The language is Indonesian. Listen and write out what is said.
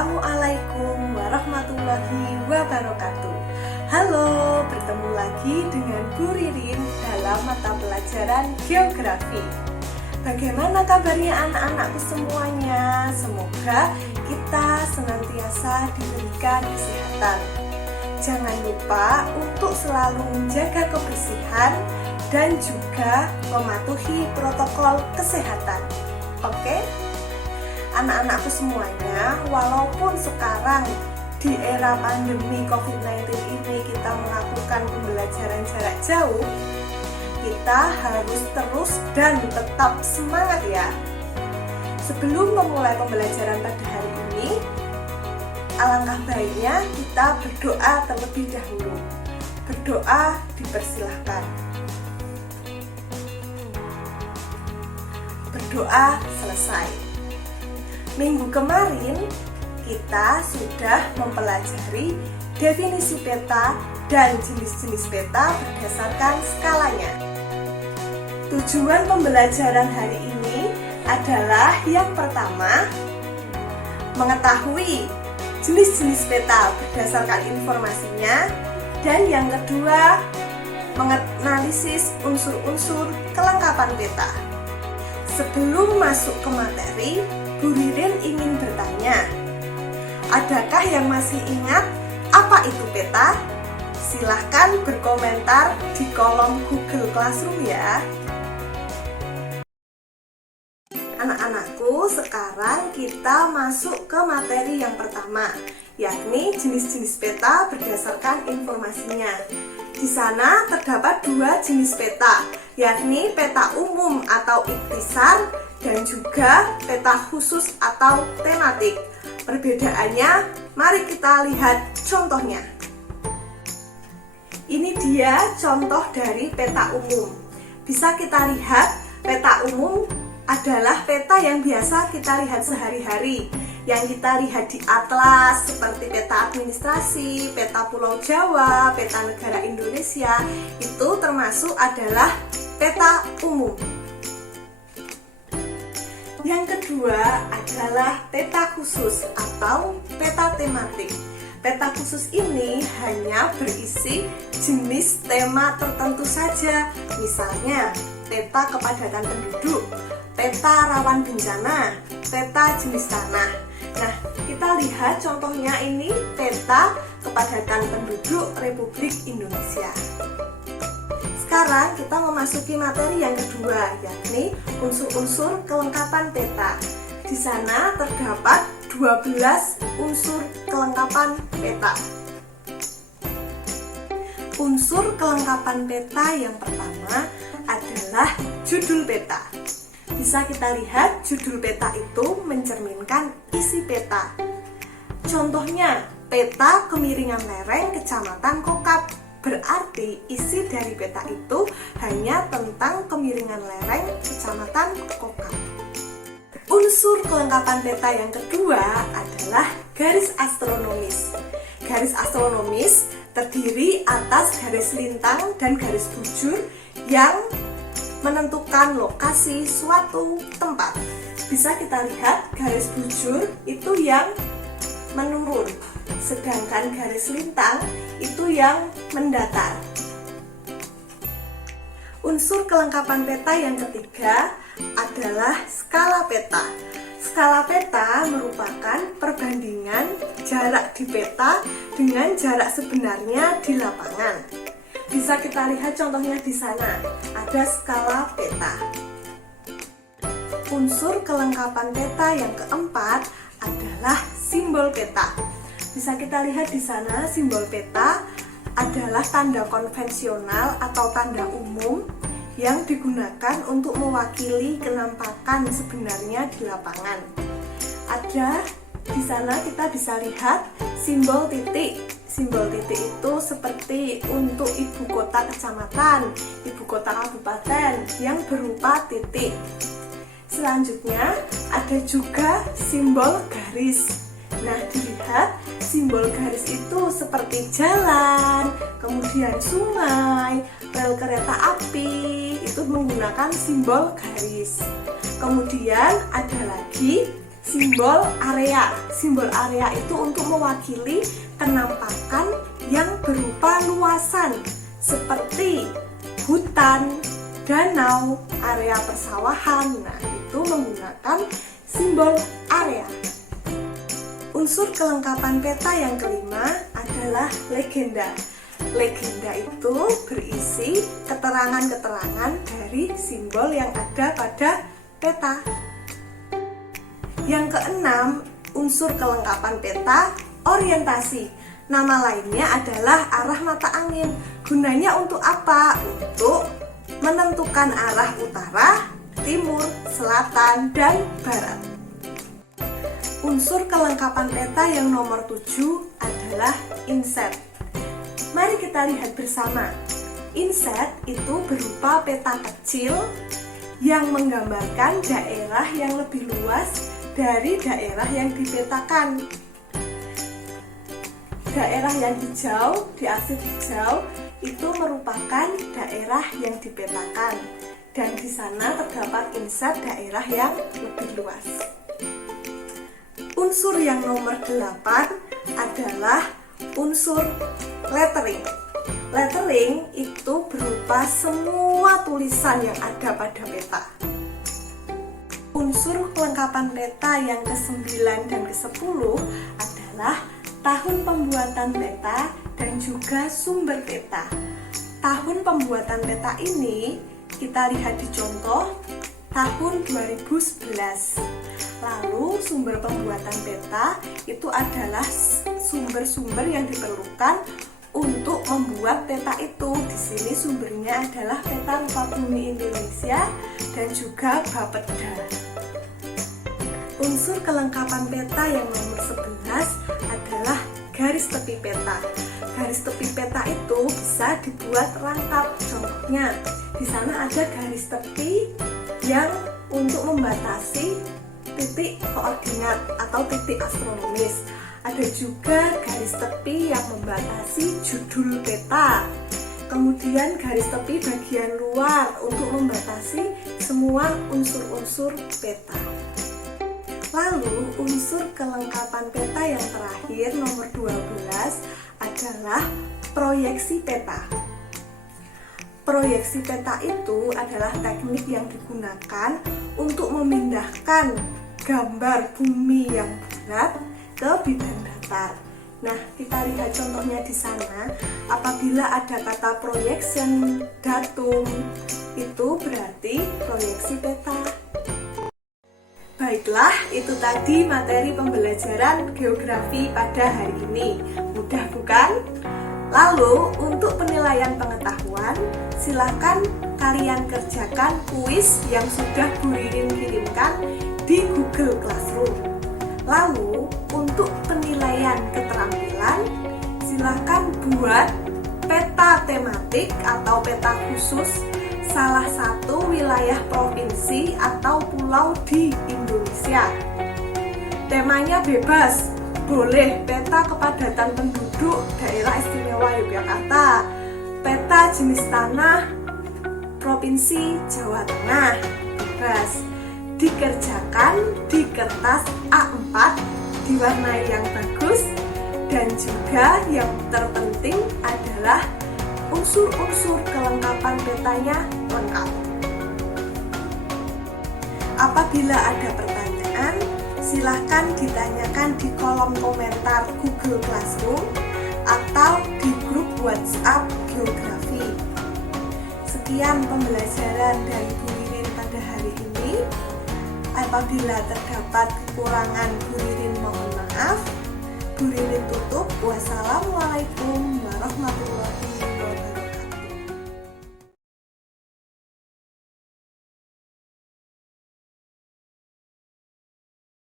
Assalamualaikum warahmatullahi wabarakatuh. Halo, bertemu lagi dengan Bu Ririn dalam mata pelajaran geografi. Bagaimana kabarnya anak-anakku semuanya? Semoga kita senantiasa diberikan kesehatan. Jangan lupa untuk selalu menjaga kebersihan dan juga mematuhi protokol kesehatan. Oke? Anak-anakku semuanya, walaupun sekarang di era pandemi COVID-19 ini kita melakukan pembelajaran jarak jauh, kita harus terus dan tetap semangat ya. Sebelum memulai pembelajaran pada hari ini, alangkah baiknya kita berdoa terlebih dahulu. Berdoa dipersilahkan. Berdoa selesai. Minggu kemarin kita sudah mempelajari definisi peta dan jenis-jenis peta berdasarkan skalanya. Tujuan pembelajaran hari ini adalah yang pertama, mengetahui jenis-jenis peta berdasarkan informasinya, dan yang kedua, menganalisis unsur-unsur kelengkapan peta. Sebelum masuk ke materi, Bu Ririn ingin bertanya, adakah yang masih ingat apa itu peta? Silahkan berkomentar di kolom Google Classroom ya. Anak-anakku, sekarang kita masuk ke materi yang pertama, yakni jenis-jenis peta berdasarkan informasinya. Di sana terdapat dua jenis peta, yakni peta umum atau ikhtisar dan juga peta khusus atau tematik. Perbedaannya, mari kita lihat contohnya. Ini dia contoh dari peta umum. Bisa kita lihat, peta umum adalah peta yang biasa kita lihat sehari-hari, yang kita lihat di atlas seperti peta administrasi, peta Pulau Jawa, peta negara Indonesia. Itu termasuk adalah peta umum. Yang kedua adalah peta khusus atau peta tematik. Peta khusus ini hanya berisi jenis tema tertentu saja, misalnya peta kepadatan penduduk, peta rawan bencana, peta jenis tanah. Nah, kita lihat contohnya ini peta kepadatan penduduk Republik Indonesia. Sekarang kita memasuki materi yang kedua, yakni unsur-unsur kelengkapan peta. Di sana terdapat 12 unsur kelengkapan peta. Unsur kelengkapan peta yang pertama adalah judul peta. Bisa kita lihat judul peta itu mencerminkan isi peta. Contohnya, peta kemiringan lereng Kecamatan Kokap. Berarti isi dari peta itu hanya tentang kemiringan lereng Kecamatan Kokap. Unsur kelengkapan peta yang kedua adalah garis astronomis. Garis astronomis terdiri atas garis lintang dan garis bujur yang menentukan lokasi suatu tempat. Bisa kita lihat garis bujur itu yang menurun, sedangkan garis lintang itu yang mendatar. Unsur kelengkapan peta yang ketiga adalah skala peta. Skala peta merupakan perbandingan jarak di peta dengan jarak sebenarnya di lapangan. Bisa kita lihat contohnya di sana, ada skala peta. Unsur kelengkapan peta yang keempat adalah simbol peta. Bisa kita lihat di sana, simbol peta adalah tanda konvensional atau tanda umum yang digunakan untuk mewakili kenampakan sebenarnya di lapangan. Ada di sana kita bisa lihat simbol titik. Simbol titik itu seperti untuk ibu kota kecamatan, ibu kota kabupaten yang berupa titik. Selanjutnya ada juga simbol garis. Nah, dilihat simbol garis itu seperti jalan, kemudian sungai, rel kereta api, itu menggunakan simbol garis. Kemudian ada lagi simbol area. Simbol area itu untuk mewakili penampakan yang berupa luasan seperti hutan, danau, area persawahan. Nah, itu menggunakan simbol area. Unsur kelengkapan peta yang kelima adalah legenda. Legenda itu berisi keterangan-keterangan dari simbol yang ada pada peta. Yang keenam, unsur kelengkapan peta, orientasi. Nama lainnya adalah arah mata angin. Gunanya untuk apa? Untuk menentukan arah utara, timur, selatan, dan barat. Unsur kelengkapan peta yang nomor 7 adalah inset. Mari kita lihat bersama. Inset itu berupa peta kecil yang menggambarkan daerah yang lebih luas dari daerah yang dipetakan. Daerah yang hijau, diarsip hijau, itu merupakan daerah yang dipetakan. Dan di sana terdapat inset daerah yang lebih luas. Unsur yang nomor 8 adalah unsur lettering. Lettering itu berupa semua tulisan yang ada pada peta. Unsur kelengkapan peta yang ke-9 dan ke-10 adalah tahun pembuatan peta dan juga sumber peta. Tahun pembuatan peta ini kita lihat di contoh tahun 2011. Lalu sumber pembuatan peta itu adalah sumber-sumber yang diperlukan untuk membuat peta itu. Di sini sumbernya adalah peta rupa bumi Indonesia dan juga Bapeda. Unsur kelengkapan peta yang nomor 11 adalah garis tepi peta. Garis tepi peta itu bisa dibuat rangkap. Contohnya, di sana ada garis tepi yang untuk membatasi titik koordinat atau titik astronomis. Ada juga garis tepi yang membatasi judul peta. Kemudian garis tepi bagian luar untuk membatasi semua unsur-unsur peta. Lalu unsur kelengkapan peta yang terakhir nomor 12 adalah proyeksi peta. Proyeksi peta itu adalah teknik yang digunakan untuk memindahkan gambar bumi yang bulat ke bidang datar. Nah, kita lihat contohnya di sana. Apabila ada kata projection datum, itu berarti proyeksi peta. Baiklah, itu tadi materi pembelajaran geografi pada hari ini. Mudah bukan? Lalu, untuk penilaian pengetahuan, silakan kalian kerjakan kuis yang sudah Bu Ririn kirimkan di Google Classroom. Lalu, untuk penilaian keterampilan, silakan buat peta tematik atau peta khusus salah satu wilayah provinsi atau pulau di Indonesia. Temanya bebas, boleh peta kepadatan penduduk daerah istimewa Yogyakarta, peta jenis tanah provinsi Jawa Tengah, bebas. Dikerjakan di kertas A4, diwarnai yang bagus, dan juga yang terpenting adalah unsur-unsur kelengkapan petanya lengkap. Apabila ada pertanyaan, silahkan ditanyakan di kolom komentar Google Classroom atau di grup WhatsApp Geografi. Sekian pembelajaran dari Bu Ririn pada hari ini. Apabila terdapat kekurangan, Bu Ririn mohon maaf. Bu Ririn tutup. Wassalamualaikum